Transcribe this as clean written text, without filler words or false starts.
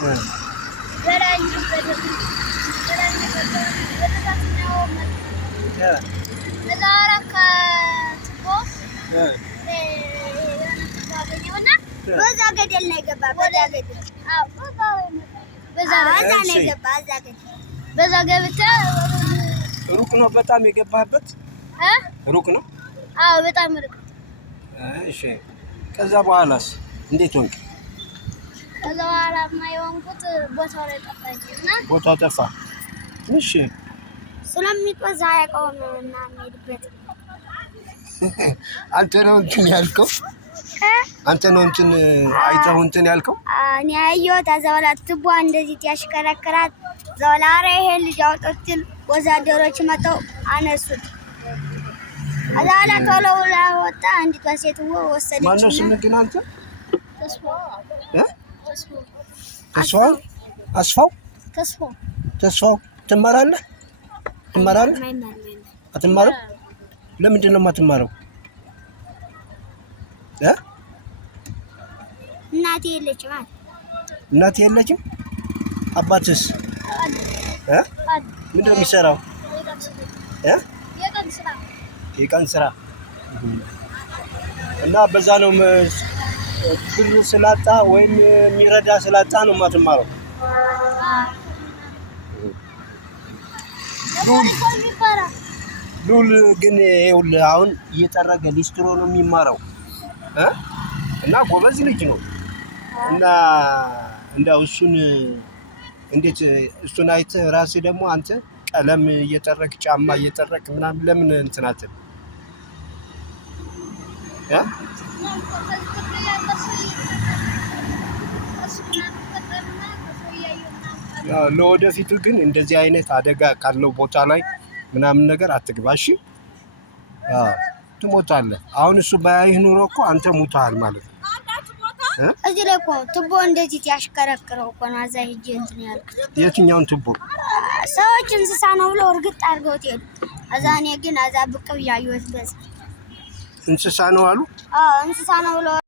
ዘራኝ በደም ዘራኝ በደም በታችኛው ለዛራካ ትቦ ያነታገኘውና በዛ ገደል ነው የገባ በዛ ገደል በዛ ነው የገባ በዛ ገብታ ሩቅ ነው በጣም የገባበት ሩቅ ነው አዎ በጣም ሩቅ እሺ ከዛ በኋላስ እንዴት ሆንክ ከዛ በኋላ ማይሆንኩት ቦታው ላይ ጠፋኝና ቦታው ጠፋ እሺ ስለሚጥወዛ ያቆምና ሄድበት አንተ ነው እንትን ያልከው አንተ ነው እንትን አይተው እንትን ያልከው እኔ አየሁት አዛውላ ትቧ እንደዚህ ያሽከረክራት ዘላረ ይሄ ልጅ አውጥተን ወዛደሮች መጣው አነሱት አዛላ ቶሎ ወጣ እንዲቷ ሴትዎ ወሰደች ማነው ስም ግን አንተ ተስፋው ትማራለህ አትማርም ለምንድን ነው የማትማረው እናቴ የለችም አባትስ ምንድን ነው የሚሰራው የቀን ስራ እና በዛ ነው ብር ስላጣ ወይም የሚረዳ ስላጣ ነው የማትማረው ሉል ግን ይኸውልህ አሁን እየጠረገ ሊስትሮ ነው የሚማረው እና ጎበዝ ልጅ ነው እና እንደው እሱን እንዴት እሱን አይተህ ራስህ ደግሞ አንተ ቀለም እየጠረክ ጫማ እየጠረክ ምናምን ለምን እንትን አትል ለወደፊቱ ግን እንደዚህ አይነት አደጋ ካለው ቦታ ላይ ምናምን ነገር አትግባ እሺ ትሞታለህ አሁን እሱ ባያይህ ኑሮ እኮ አንተ ሞታል ማለት ነው እዚህ ላይ እኮ ትቦ እንደዚህ ያሽከረክረው እኮ ነው አዛ ሂጅ እንትን ያልኩት የትኛውን ትቦ ሰዎች እንስሳ ነው ብለው እርግጥ አድርገውት ሄዱ አዛኔ ግን አዛ ብቅ ብያየሁት በዛ እንስሳ ነው አሉ እንስሳ ነው ብለው